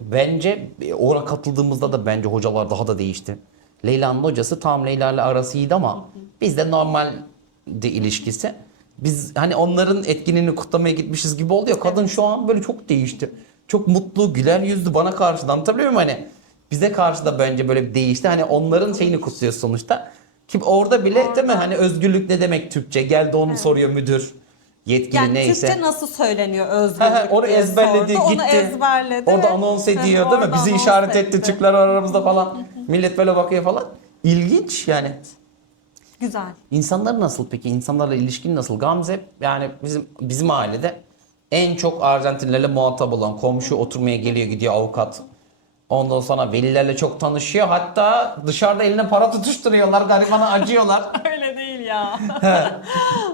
Bence oraya katıldığımızda da bence hocalar daha da değişti. Leyla'nın hocası tam Leyla'yla arası iyiydi ama bizde normaldi ilişkisi. Biz hani onların etkinliğini kutlamaya gitmişiz gibi oldu ya, kadın şu an böyle çok değişti. Çok mutlu, güler yüzlü bana karşı da, anlatabiliyor muyum hani? Bize karşı da bence böyle bir değişti. Hani onların şeyini kutluyor sonuçta. Ki orada bile değil mi hani özgürlük ne demek Türkçe? Geldi onu soruyor müdür, yetkili Yani neyse. Türkçe nasıl söyleniyor özgürlük Onu diye ezberledi, sordu. gitti. Onu ezberledi. Orada ve- anons ediyor Hı, değil mi? orada Bizi anons işaret etti, etti. Türkler var aramızda falan. Millet böyle bakıyor falan. İlginç yani. Güzel. İnsanlar nasıl peki? İnsanlarla ilişkin nasıl? Gamze yani bizim ailede en çok Arjantinlerle muhatap olan, komşu oturmaya geliyor gidiyor avukat. Ondan sonra velilerle çok tanışıyor. Hatta dışarıda eline para tutuşturuyorlar. Garibana acıyorlar. Öyle değil ya.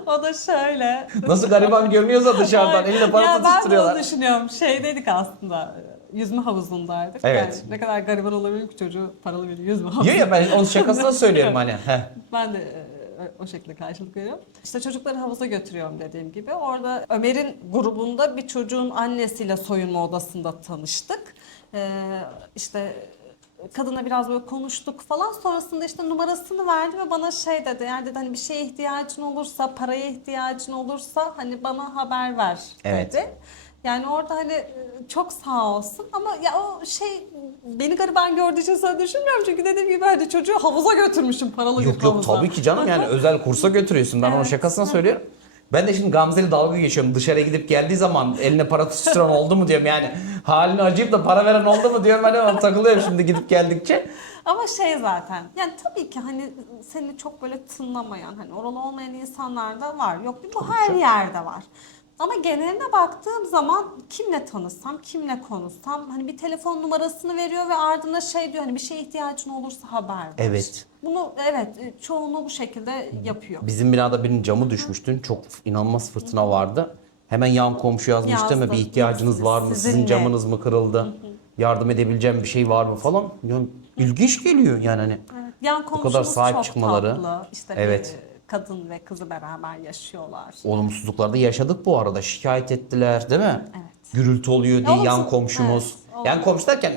O da şöyle. Nasıl gariban görünüyorsa dışarıdan eline para Ya ben de tutuşturuyorlar. onu düşünüyorum. Şeydeydik aslında. Yüzme havuzundaydık. Evet. Yani ne kadar gariban olabilir ki çocuğu paralı bir yüzme havuzu. Diyor ya, ben onun şakasını söylüyorum hani. Ben de o şekilde karşılık veriyorum. İşte çocukları havuza götürüyorum dediğim gibi. Orada Ömer'in grubunda bir çocuğun annesiyle soyunma odasında tanıştık. İşte kadına biraz böyle konuştuk falan. Sonrasında işte numarasını verdi ve bana şey dedi. Yani dedi hani bir şeye ihtiyacın olursa, paraya ihtiyacın olursa hani bana haber ver Evet. dedi. Yani orada hani çok sağ olsun ama ya o şey beni gariban gördüğü için sana düşünmüyorum çünkü dediğim gibi hani çocuğu havuza götürmüşüm paralı bir Yok yok havuza. tabii ki canım, yani özel kursa götürüyorsun. Ben onun Evet. şakasına söylüyorum. Ben de şimdi Gamze'yle dalga geçiyorum. Dışarıya gidip geldiği zaman eline para tutuşturan oldu mu diyorum yani. Halini acıyıp da para veren oldu mu diyorum. Hani takılıyorum şimdi gidip geldikçe. Ama şey zaten yani tabii ki hani seni çok böyle tınlamayan hani oralı olmayan insanlar da var. Yok değil mi? Bu her yerde var. Ama geneline baktığım zaman kimle tanışsam, kimle konuşsam hani bir telefon numarasını veriyor ve ardına şey diyor hani bir şeye ihtiyacın olursa haber ver. Evet. Bunu evet çoğunluğu bu şekilde yapıyor. Bizim binada birinin camı düşmüştü. Çok inanılmaz fırtına vardı. Hemen yan komşu yazmış değil mi? Yazdım. Bir ihtiyacınız var mı? Sizin Sizinle. camınız mı kırıldı? Yardım edebileceğim bir şey var mı falan. Yani ilginç geliyor yani hani. Evet. Yan kadar komşumuz sahip çok çıkmaları. tatlı. İşte Evet. bir kadın ve kızı beraber yaşıyorlar. Olumsuzluklarda yaşadık bu arada. Şikayet ettiler değil mi? Evet. Gürültü oluyor diye yan Olumsuz- komşumuz. evet, Yan komşu derken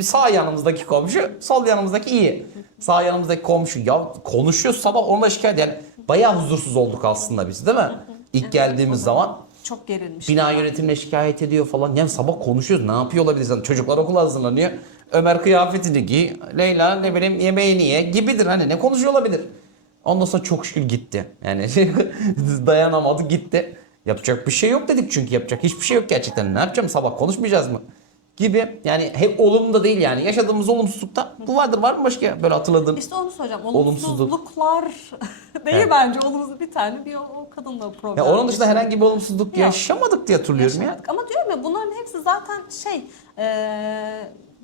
sağ yanımızdaki komşu, sol yanımızdaki iyi. Sağ yanımızdaki komşu ya konuşuyor sabah, ona şikayet, yani bayağı huzursuz olduk aslında biz değil mi? İlk geldiğimiz zaman Çok gerilmiş. bina yönetimine şikayet ediyor falan. Yani sabah konuşuyoruz, ne yapıyor olabiliriz? Yani çocuklar okula hazırlanıyor. Ömer kıyafetini giy, Leyla ne bileyim yemeğini ye gibidir, hani ne konuşuyor olabilir? Ondan sonra çok şükür gitti. Yani dayanamadı gitti. Yapacak bir şey yok dedik çünkü yapacak hiçbir şey yok gerçekten. Ne yapacağım, sabah konuşmayacağız mı? Gibi yani, hep olumlu da değil yani. Yaşadığımız olumsuzlukta bu vardır. Var mı başka böyle hatırladığın? İşte onu soracağım. Olumsuzluk. Olumsuzluklar değil Evet. bence. Olumsuz bir tane bir o kadınla problem. Ya onun dışında yaşadık. herhangi bir olumsuzluk Yok. yaşamadık diye hatırlıyorum ya. Yaşamadık. Ama diyorum ya bunların hepsi zaten şey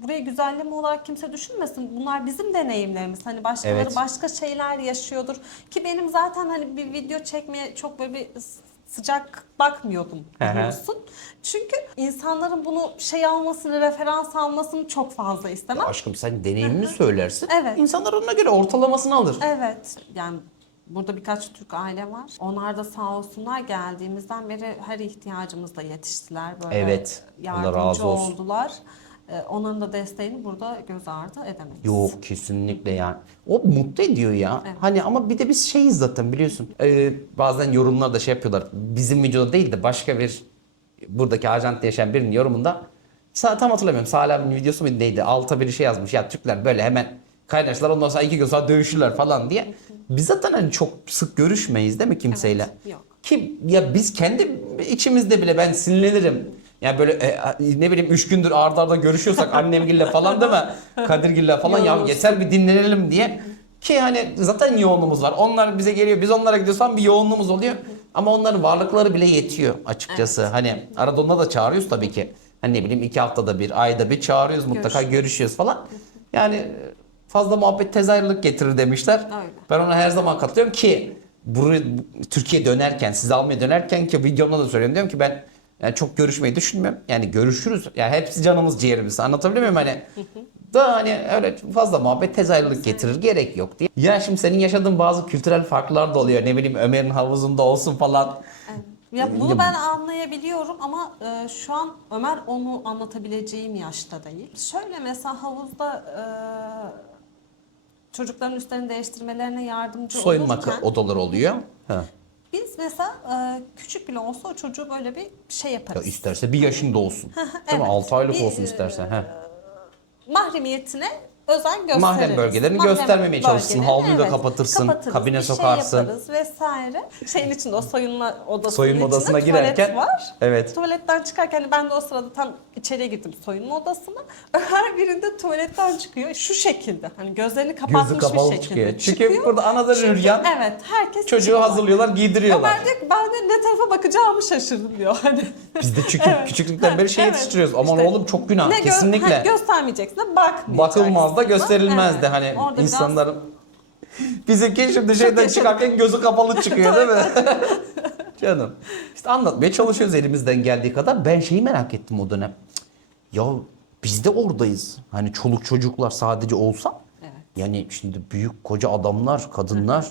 buraya güzelleme olarak kimse düşünmesin. Bunlar bizim deneyimlerimiz. Hani başkaları Evet. başka şeyler yaşıyordur. Ki benim zaten hani bir video çekmeye çok böyle bir sıcak bakmıyordum Hı hı. biliyorsun. Çünkü insanların bunu şey almasını, referans almasını çok fazla istemem. Aşkım sen deneyimini söylersin. Evet. İnsanlar ona göre ortalamasını alır. Evet. Yani burada birkaç Türk aile var. Onlar da sağ olsunlar geldiğimizden beri her ihtiyacımızla yetiştiler. Böyle Evet. Allah yardımcı razı olsun. oldular. Onların da desteğini burada göz ardı edemeyiz. Yok kesinlikle yani. O mutlu ediyor ya. Evet. Hani ama bir de biz şeyiz zaten biliyorsun. Bazen yorumlarda şey yapıyorlar. Bizim videoda değil de başka bir buradaki Arjantin'de yaşayan birinin yorumunda, tam hatırlamıyorum. Salih abinin videosu muydu neydi? Alta bir şey yazmış. Ya Türkler böyle hemen kaynaştılar, ondan sonra 2 gün sonra dövüşürler falan diye. Biz zaten hani çok sık görüşmeyiz değil mi kimseyle? Evet, yok. Ki ya biz kendi içimizde bile ben sinirlenirim. Yani böyle ne bileyim 3 gündür arda arda görüşüyorsak annemgille falan değil mi? Kadirgille falan, ya Yoğunuz. yeter bir dinlenelim diye. Ki hani zaten yoğunluğumuz var. Onlar bize geliyor, biz onlara gidiyoruz falan, bir yoğunluğumuz oluyor. Ama onların varlıkları bile yetiyor açıkçası. Hani arada onları da çağırıyoruz tabii ki. Hani ne bileyim 2 haftada bir, ayda bir çağırıyoruz, mutlaka görüşüyoruz falan. Yani fazla muhabbet tez ayrılık getirir demişler. Öyle. Ben ona her zaman katılıyorum ki buraya Türkiye dönerken, sizi almaya dönerken ki videomda da söylüyorum, diyorum ki ben yani çok görüşmeyi düşünmüyorum. Yani görüşürüz. Yani hepsi canımız ciğerimiz. Anlatabiliyor muyum hani? Da hani öyle fazla muhabbet tez ayrılık getirir. Gerek yok diye. Ya şimdi senin yaşadığın bazı kültürel farklar da oluyor. Ne bileyim Ömer'in havuzunda olsun falan. Ya bunu ben anlayabiliyorum ama şu an Ömer onu anlatabileceğim yaşta değil. Şöyle mesela havuzda çocukların üstlerini değiştirmelerine yardımcı Soyunma olurken odaları oluyor. Ha. biz mesela küçük bile olsa o çocuğu böyle bir şey Ya yaparız. isterse bir yaşında olsun. Değil mi? Evet. 6 aylık Bir, olsun istersen. Ha. Mahremiyetine özen gösteririz. Mahrem bölgelerini göstermemeye çalışırsın. bölgeleri, Havluyu da kapatırsın, kapatırız, kabine bir sokarsın. Şey yaparız vesaire. Şeyin içinde o soyunma odasının Soyunma içinde odasına tuvalet girerken, var. evet. Tuvaletten çıkarken ben de o sırada tam içeriye gittim soyunma odasına. Her birinde tuvaletten çıkıyor. Şu şekilde hani gözlerini kapatmış Gözü kapalı bir şekilde çıkıyor. Çünkü burada anadan Çünkü, üryan evet, herkes çocuğu çıkıyor. hazırlıyorlar, giydiriyorlar. Ömer diyor ki ben de ne tarafa bakacağımı şaşırdım diyor. Hani. Biz de küçüklükten beri yetiştiriyoruz. Aman İşte oğlum çok günah. ne Kesinlikle. göstermeyeceksin de bakmayacaksın. Bakılmaz da gösterilmez de Evet. hani Orada insanların. Bizimki şimdi şeyden çıkarken gözü kapalı çıkıyor değil mi? Canım. İşte anlatmaya çalışıyoruz elimizden geldiği kadar. Ben şeyi merak ettim o dönem. Ya biz de oradayız. Hani çoluk çocuklar sadece olsa. Evet. Yani şimdi büyük koca adamlar, kadınlar.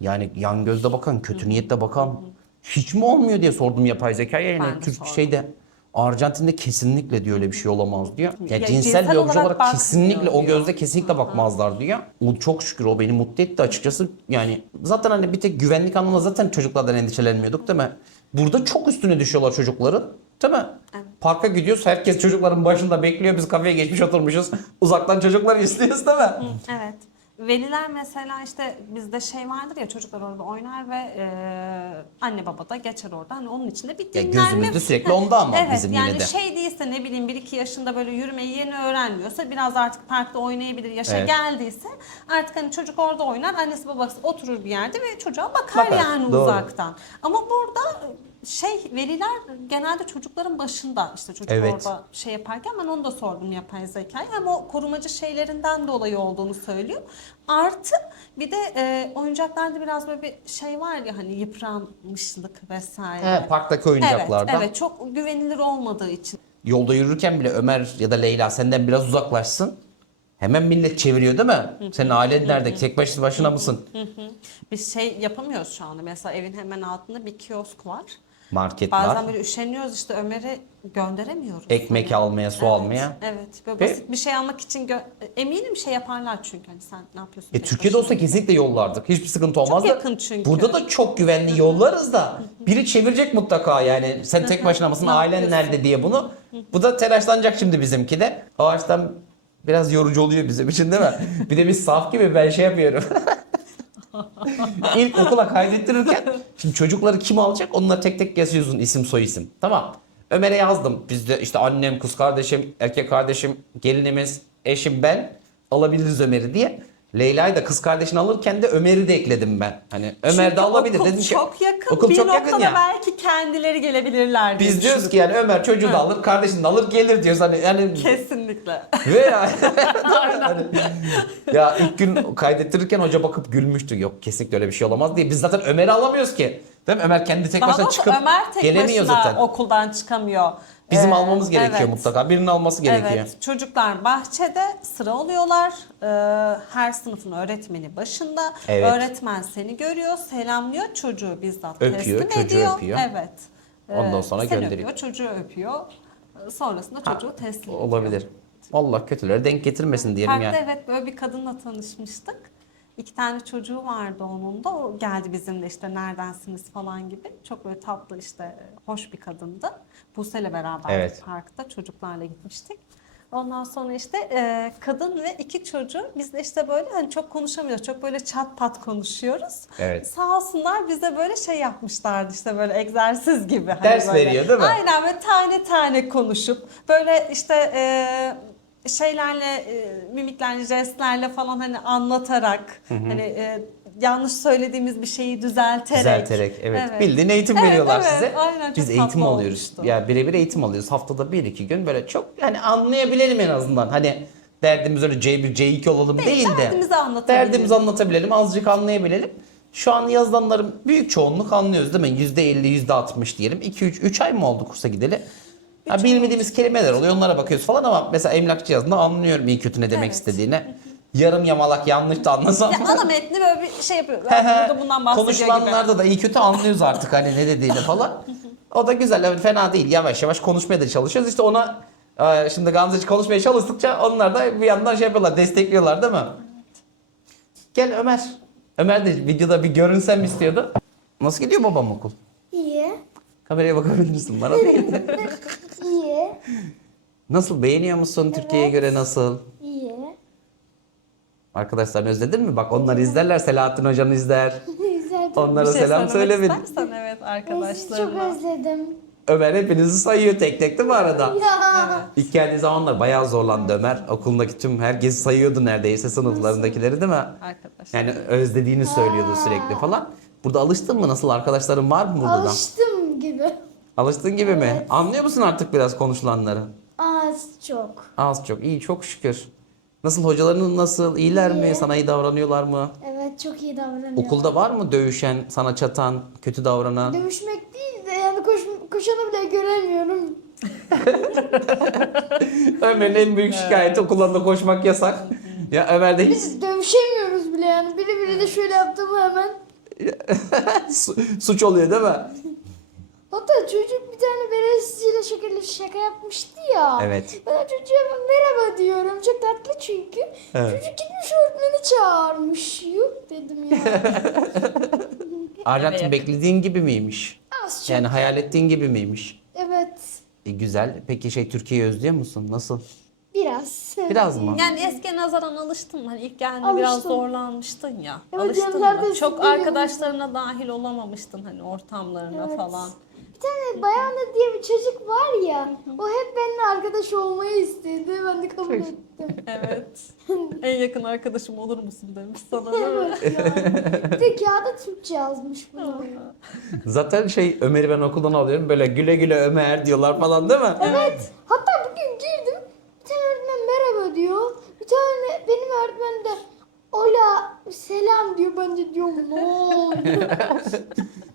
Yani yan gözle bakan, kötü niyetle bakan. Hiç mi olmuyor diye sordum yapay zekaya. Yani Ben de Türk sordum. şeyde Arjantin'de kesinlikle diyor öyle bir şey olamaz diyor. Ya Ya cinsel cinsel bir obje olarak olarak kesinlikle o bakmıyor diyor. gözle kesinlikle bakmazlar diyor. O çok şükür o beni mutlu etti açıkçası. Yani zaten hani bir tek güvenlik anlamında zaten çocuklardan endişelenmiyorduk değil mi? Burada çok üstüne düşüyorlar çocukların. Değil mi? Evet. Parka gidiyoruz. Herkes çocukların başında bekliyor. Biz kafeye geçmiş oturmuşuz. Uzaktan çocukları izliyoruz değil mi? Evet. Veliler mesela işte bizde şey vardır ya çocuklar orada oynar ve anne baba da geçer orada. Hani onun içinde bir dinlenme. gözümüzde sürekli onda ama evet, bizim yani yine de. şey değilse ne bileyim 1-2 yaşında böyle yürümeyi yeni öğrenmiyorsa biraz artık parkta oynayabilir yaşa Evet. geldiyse artık hani çocuk orada oynar annesi babası oturur bir yerde ve çocuğa bakar Bakar, yani doğru. uzaktan. Ama burada veliler genelde çocukların başında işte çocuk Evet. orada şey yaparken ben onu da sordum yapay zekaya ama o korumacı şeylerinden dolayı olduğunu söylüyor. Artı bir de oyuncaklarda biraz böyle bir şey var ya hani yıpranmışlık vesaire. He, parktaki oyuncaklarda. Evet, evet çok güvenilir olmadığı için. Yolda yürürken bile Ömer ya da Leyla senden biraz uzaklaşsın. Hemen millet çeviriyor değil mi? Senin ailen nerede? Tek başına mısın? Biz şey yapamıyoruz şu anda mesela evin hemen altında bir kiosk var. Market Bazen var. böyle üşeniyoruz işte Ömer'i gönderemiyoruz. Ekmek Hani. almaya, su Evet, almaya. Evet. Böyle Ve- basit bir şey almak için eminim şey yaparlar çünkü hani sen ne yapıyorsun? tek Türkiye'de başına? olsa kesinlikle yollardık. Hiçbir sıkıntı olmaz da. yakın çünkü. Burada da çok güvenli yollarız da. Biri çevirecek mutlaka yani. Sen tek başına mısın? Ne Ailen yapıyorsun? nerede diye bunu. Bu da telaşlanacak şimdi bizimki de. O açıdan biraz yorucu oluyor bizim için değil mi? Bir de biz saf gibi ben şey yapıyorum. İlk okula kaydettirirken şimdi çocukları kim alacak onları tek tek yazıyorsun isim soy isim. Tamam. Ömer'e yazdım. Bizde işte annem, kız kardeşim, erkek kardeşim, gelinimiz, eşim ben alabiliriz Ömer'i diye. Leyla'yı da kız kardeşini alırken de Ömer'i de ekledim ben. Hani Ömer Çünkü de alabilir. okul Dedim ki, çok yakın. okul bir çok noktada yakın ya. belki kendileri gelebilirler diye Biz diyoruz düşündüm. ki yani Ömer çocuğu da alır, kardeşini de alır gelir diyoruz. Hani yani Kesinlikle. ve yani, ya ilk gün kaydettirirken hoca bakıp gülmüştü. Yok kesinlikle öyle bir şey olamaz diye. Biz zaten Ömer'i alamıyoruz ki. Değil mi? Ömer kendi tek Daha başına doğrusu çıkıp Ömer tek gelemiyor başına zaten. okuldan çıkamıyor. Bizim almamız gerekiyor evet. mutlaka. Birinin alması gerekiyor. Evet, çocuklar bahçede sıra oluyorlar. Her sınıfın öğretmeni başında. Evet. Öğretmen seni görüyor, selamlıyor, çocuğu bizzat Öpüyor, teslim çocuğu ediyor. öpüyor. Evet. Ondan sonra seni gönderiyor. öpüyor, çocuğu öpüyor. Sonrasında çocuğu teslim ediyor. Olabilir. Allah kötülere denk getirmesin diyelim Parkta yani. evet böyle bir kadınla tanışmıştık. 2 tane çocuğu vardı onun da. O geldi bizimle işte neredensiniz falan gibi. Çok böyle tatlı işte hoş bir kadındı. Buse'yle beraber Evet. parkta çocuklarla gitmiştik. Ondan sonra işte kadın ve 2 çocuğu biz de işte böyle hani çok konuşamıyoruz. Çok böyle çat pat konuşuyoruz. Evet. Sağ olsunlar bize böyle şey yapmışlardı işte böyle egzersiz gibi. Hani Ders böyle. veriyor, değil mi? Aynen ve tane tane konuşup böyle işte şeylerle, mimiklerle, jestlerle falan hani anlatarak hani yanlış söylediğimiz bir şeyi düzelterek. Evet. Bildiğin eğitim veriyorlar evet. size. Aynen, çok Biz eğitim tatlı alıyoruz. olmuştu. Ya birebir eğitim alıyoruz. Haftada 1-2 gün böyle çok hani anlayabilelim en azından. Hani derdimiz öyle C1, C2 olalım değil de. Derdimizi anlatabilelim. Derdimizi anlatabilelim. Azıcık anlayabilelim. Şu an yazılanların büyük çoğunluk anlıyoruz değil mi? %50, %60 diyelim. 2-3 ay mı oldu kursa gideli? Ha, bilmediğimiz kelimeler oluyor onlara bakıyoruz falan ama mesela emlakçı yazında anlıyorum iyi kötü ne demek Evet. istediğini. Yarım yamalak yanlış da anlasam. Ya ana metni böyle bir şey yapıyor. Burada bundan bahsediyor gibi. Konuşulanlarda da iyi kötü anlıyoruz artık hani ne dediğini falan. O da güzel, yani fena değil. Yavaş yavaş konuşmaya da çalışıyoruz. İşte ona şimdi Gamzeci konuşmaya çalıştıkça onlar da bir yandan şey yapıyorlar, destekliyorlar değil mi? Gel Ömer. Ömer de videoda bir görünsem istiyordu. Nasıl gidiyor babam okul? İyi. Kameraya bakabilir misin bana değil. İyi. Nasıl, beğeniyor musun? Türkiye'ye göre nasıl? İyi. Arkadaşlarını özledin mi? Bak onlar izlerler. Selahattin Hoca'nı izler. Güzel. Onlara Bir şey selam söylemek söyle bir. istersen evet Ben sizi çok arkadaşlarına. özledim. Ömer hepinizi sayıyor tek tek değil mi arada? Ya. İlk geldiği zamanlar bayağı zorlandı Ömer. Okulundaki tüm herkesi sayıyordu neredeyse sınıflarındakileri değil mi? Arkadaşlar. Yani özlediğini söylüyordu sürekli falan. Burada alıştın mı? Nasıl arkadaşların var mı burada da? Alıştım gibi. Alıştın gibi mi? Anlıyor musun artık biraz konuşulanları? Az çok. Az çok. İyi çok şükür. Nasıl hocaların nasıl? İyiler mi? İyi. Sana iyi davranıyorlar mı? Evet çok iyi davranıyor. Okulda var mı dövüşen, sana çatan, kötü davranan? Dövüşmek değil de yani koşanı bile göremiyorum. Ömer'in en büyük şikayeti okullarında koşmak yasak. Ya Ömer'de hiç Biz dövüşemiyoruz bile yani. Biri de şöyle yaptı mı hemen. suç oluyor değil mi? Hatta çocuk bir tane beresizciyle şekilli şaka yapmıştı ya. Evet. Ben o çocuğa merhaba diyorum. Çok tatlı çünkü. Evet. Çocuk gitmiş öğretmeni çağırmış. Yuh dedim ya. Ahlakçı Evet. beklediğin gibi miymiş? Az çok. Yani hayal ettiğin gibi miymiş? Evet. Güzel. Peki Türkiye'yi özlüyor musun? Nasıl? Biraz. Biraz mı? Yani eskiye nazaran alıştın mı? Hani ilk geldiğinde biraz Alıştım. zorlanmıştın ya. Evet, Alıştın yanlarda mı? Çok sıkılıyorum. arkadaşlarına dahil olamamıştın hani ortamlarına Evet. falan. Bir tane Bayanlı diye bir çocuk var ya. O hep benimle arkadaş olmayı istedi. Ben de kabul ettim. Evet. En yakın arkadaşım olur musun demiş sana değil mi? Evet ya. Bir de kağıda Türkçe yazmış bunu. Zaten Ömer'i ben okuldan alıyorum. Böyle güle güle Ömer diyorlar falan değil mi? Evet. Hatta bugün girdim. Bir tane öğretmen merhaba diyor. Bir tane benim öğretmen de ola selam diyor. Ben de diyorum ne oluyor?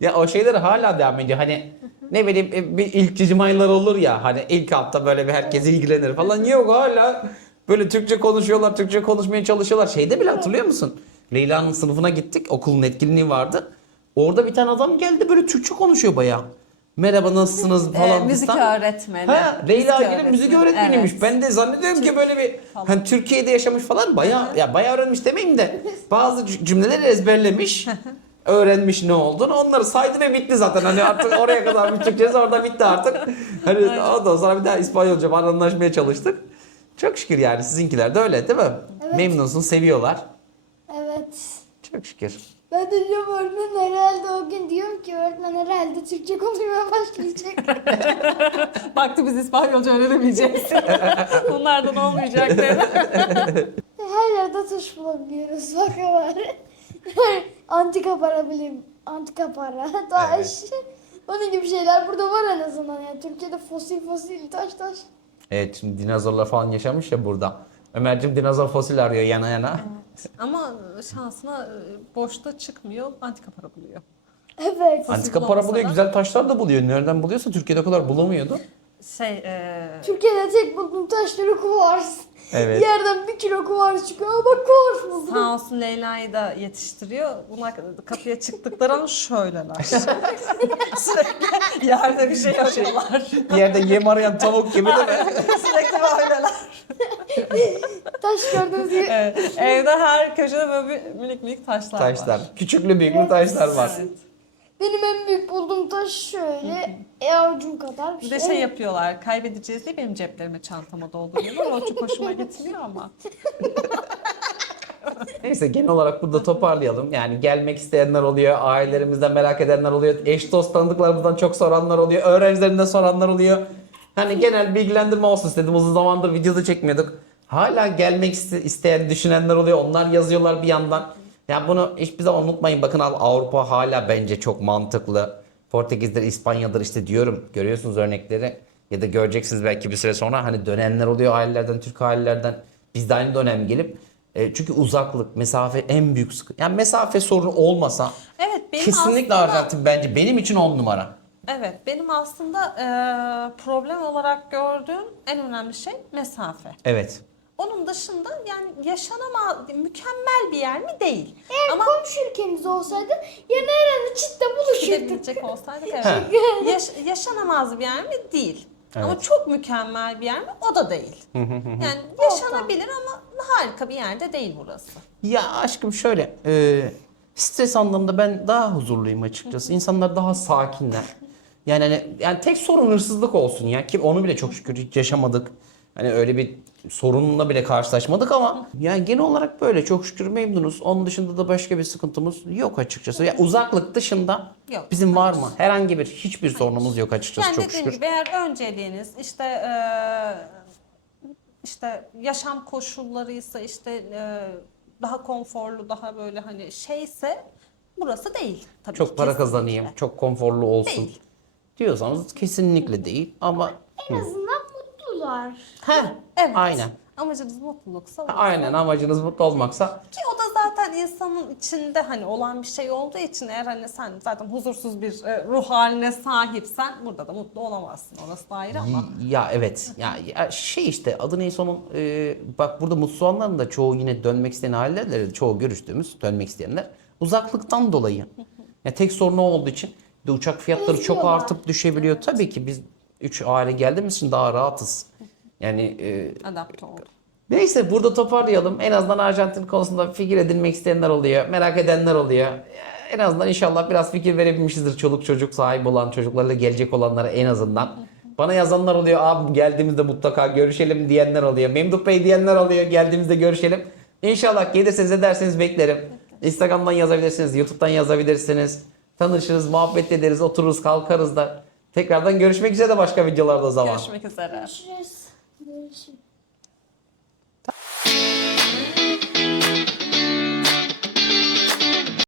Ya o şeyler hala devam ediyor. Hani ne bileyim bir ilk cicim aylar olur ya. Hani ilk hafta böyle bir herkes ilgilenir falan. Yok hala böyle Türkçe konuşuyorlar. Türkçe konuşmaya çalışıyorlar. Şeyde bile hatırlıyor musun? Leyla'nın sınıfına gittik. Okulun etkinliği vardı. Orada bir tane adam geldi böyle Türkçe konuşuyor bayağı. Merhaba nasılsınız falan. Müzik fistan. öğretmeni. Ha, Leyla Müzik Gül'ün müzik öğretmeniymiş. Evet. Ben de zannediyorum ki böyle bir falan. hani Türkiye'de yaşamış falan bayağı öğrenmiş demeyeyim de bazı cümleleri ezberlemiş. Öğrenmiş ne olduğunu. Onları saydı ve bitti zaten. Hani artık oraya kadar bir Türkçesi orada bitti artık. Hani ondan sonra bir daha İspanyolca falan anlaşmaya çalıştık. Çok şükür yani sizinkiler de öyle değil mi? Evet. Memnunsun, seviyorlar. Evet. Çok şükür. Ben de diyorum öğretmen herhalde o gün diyorum ki öğretmen herhalde Türkçe konuşmaya başlayacak. Baktı biz İspanyolca öğrenemeyeceğiz. Bunlardan olmayacak dedi. Her yerde taş bulabiliyoruz bak var. Antika para bilim, antika para, taş. Onun gibi şeyler burada var en azından yani Türkiye'de fosil taş. Evet şimdi dinozorlar falan yaşamış ya burada. Ömerciğim dinozor fosil arıyor yana yana. Ama şansına boşta çıkmıyor, antika para buluyor. Evet. Antika para bulamasa buluyor, da. güzel taşlar da buluyor. Nereden buluyorsa Türkiye'de o kadar bulamıyordu. Türkiye'de tek bulduğum taşları kuvars. Evet. Yerden 1 kilo kuvars çıkıyor. Aa bak kuvars buldum. Sağ olsun Leyla'yı da yetiştiriyor. Bunlar kapıya çıktıkları an şöyleler. Sürekli yerde bir şey yapıyorlar. Bir yerde yem arayan tavuk gibi değil mi? Sürekli böyleler. Taş gördüğünüz gibi. Evet, evde her köşede böyle bir minik taşlar var. Taşlar. Küçüklü büyüklü taşlar var. Evet. Benim en büyük bulduğum taş şöyle avucum kadar bir Bir şey. de yapıyorlar, kaybedeceğiz diye benim ceplerime çantama dolduruyorlar. O çok hoşuma gitmiyor ama. Neyse genel olarak burada toparlayalım. Yani gelmek isteyenler oluyor, ailelerimizden merak edenler oluyor, eş dost tanıdıklarımızdan çok soranlar oluyor, öğrencilerinden soranlar oluyor. Hani genel bilgilendirme olsun istedim. Uzun zamandır videoda çekmiyorduk. Hala gelmek isteyen, düşünenler oluyor. Onlar yazıyorlar bir yandan. Ya bunu hiçbir zaman unutmayın. Bakın Avrupa hala bence çok mantıklı. Portekiz'dir, İspanya'dır işte diyorum. Görüyorsunuz örnekleri. Ya da göreceksiniz belki bir süre sonra. Hani dönenler oluyor ailelerden, Türk ailelerden. Biz de aynı dönem gelip. Çünkü uzaklık, mesafe en büyük sıkıntı. Yani mesafe sorunu olmasa Evet, benim kesinlikle aslında, Arjantin bence benim için 10 numara. evet, benim aslında problem olarak gördüğüm en önemli şey mesafe. Evet. Onun dışında yani yaşanamaz, mükemmel bir yer mi değil. Eğer Ama komşu ülkemiz olsaydı yine herhalde çitte buluşurduk. gidebilecek olsaydık Ha. evet. Yaşanamaz bir yer mi? Değil. Ama Evet. çok mükemmel bir yer mi? O da değil. Yani yaşanabilir ama harika bir yerde değil burası. Ya aşkım şöyle, stres anlamında ben daha huzurluyum açıkçası. İnsanlar daha sakinler. Yani tek sorun hırsızlık olsun ya ki onu bile çok şükür hiç yaşamadık. Hani öyle bir sorunla bile karşılaşmadık ama yani genel olarak böyle çok şükür memnunuz. Onun dışında da başka bir sıkıntımız yok açıkçası. Ya uzaklık dışında Yok, bizim var hayır. mı? Herhangi bir hiçbir sorunumuz yok açıkçası Yani çok dediğim şükür. gibi eğer önceliğiniz işte yaşam koşullarıysa işte daha konforlu, daha böyle hani şeyse burası değil tabii Çok ki, para kesinlikle. kazanayım, çok konforlu olsun Değil. diyorsanız kesinlikle değil ama En azından mutlular. Evet. aynen. Amacınız mutluluksa orası. Aynen amacınız mutlu olmaksa Ki o da zaten insanın içinde hani olan bir şey olduğu için eğer hani sen zaten huzursuz bir ruh haline sahipsen burada da mutlu olamazsın. Orası da ayrı ama. ya evet ya şey işte adı neyse onun bak burada mutsuz olanların da çoğu yine dönmek isteyen aileler çoğu görüştüğümüz dönmek isteyenler uzaklıktan dolayı. Ya tek sorunu olduğu için de uçak fiyatları çok Özlüyorlar. artıp düşebiliyor. Tabii ki biz 3 aile geldiğimiz için daha rahatız. Yani Adapte oldu. neyse burada toparlayalım. En azından Arjantin konusunda fikir edinmek isteyenler oluyor. Merak edenler oluyor. En azından inşallah biraz fikir verebilmişizdir çoluk çocuk sahibi olan çocuklarla gelecek olanlara en azından. Bana yazanlar oluyor. Abi geldiğimizde mutlaka görüşelim diyenler oluyor. Memduh Bey diyenler oluyor. Geldiğimizde görüşelim. İnşallah gelirseniz ederseniz beklerim. Instagram'dan yazabilirsiniz. YouTube'dan yazabilirsiniz. Tanışırız, muhabbet ederiz, otururuz, kalkarız da. Tekrardan görüşmek üzere başka videolarda o zaman. Görüşmek üzere. Görüşürüz. Görüşürüz.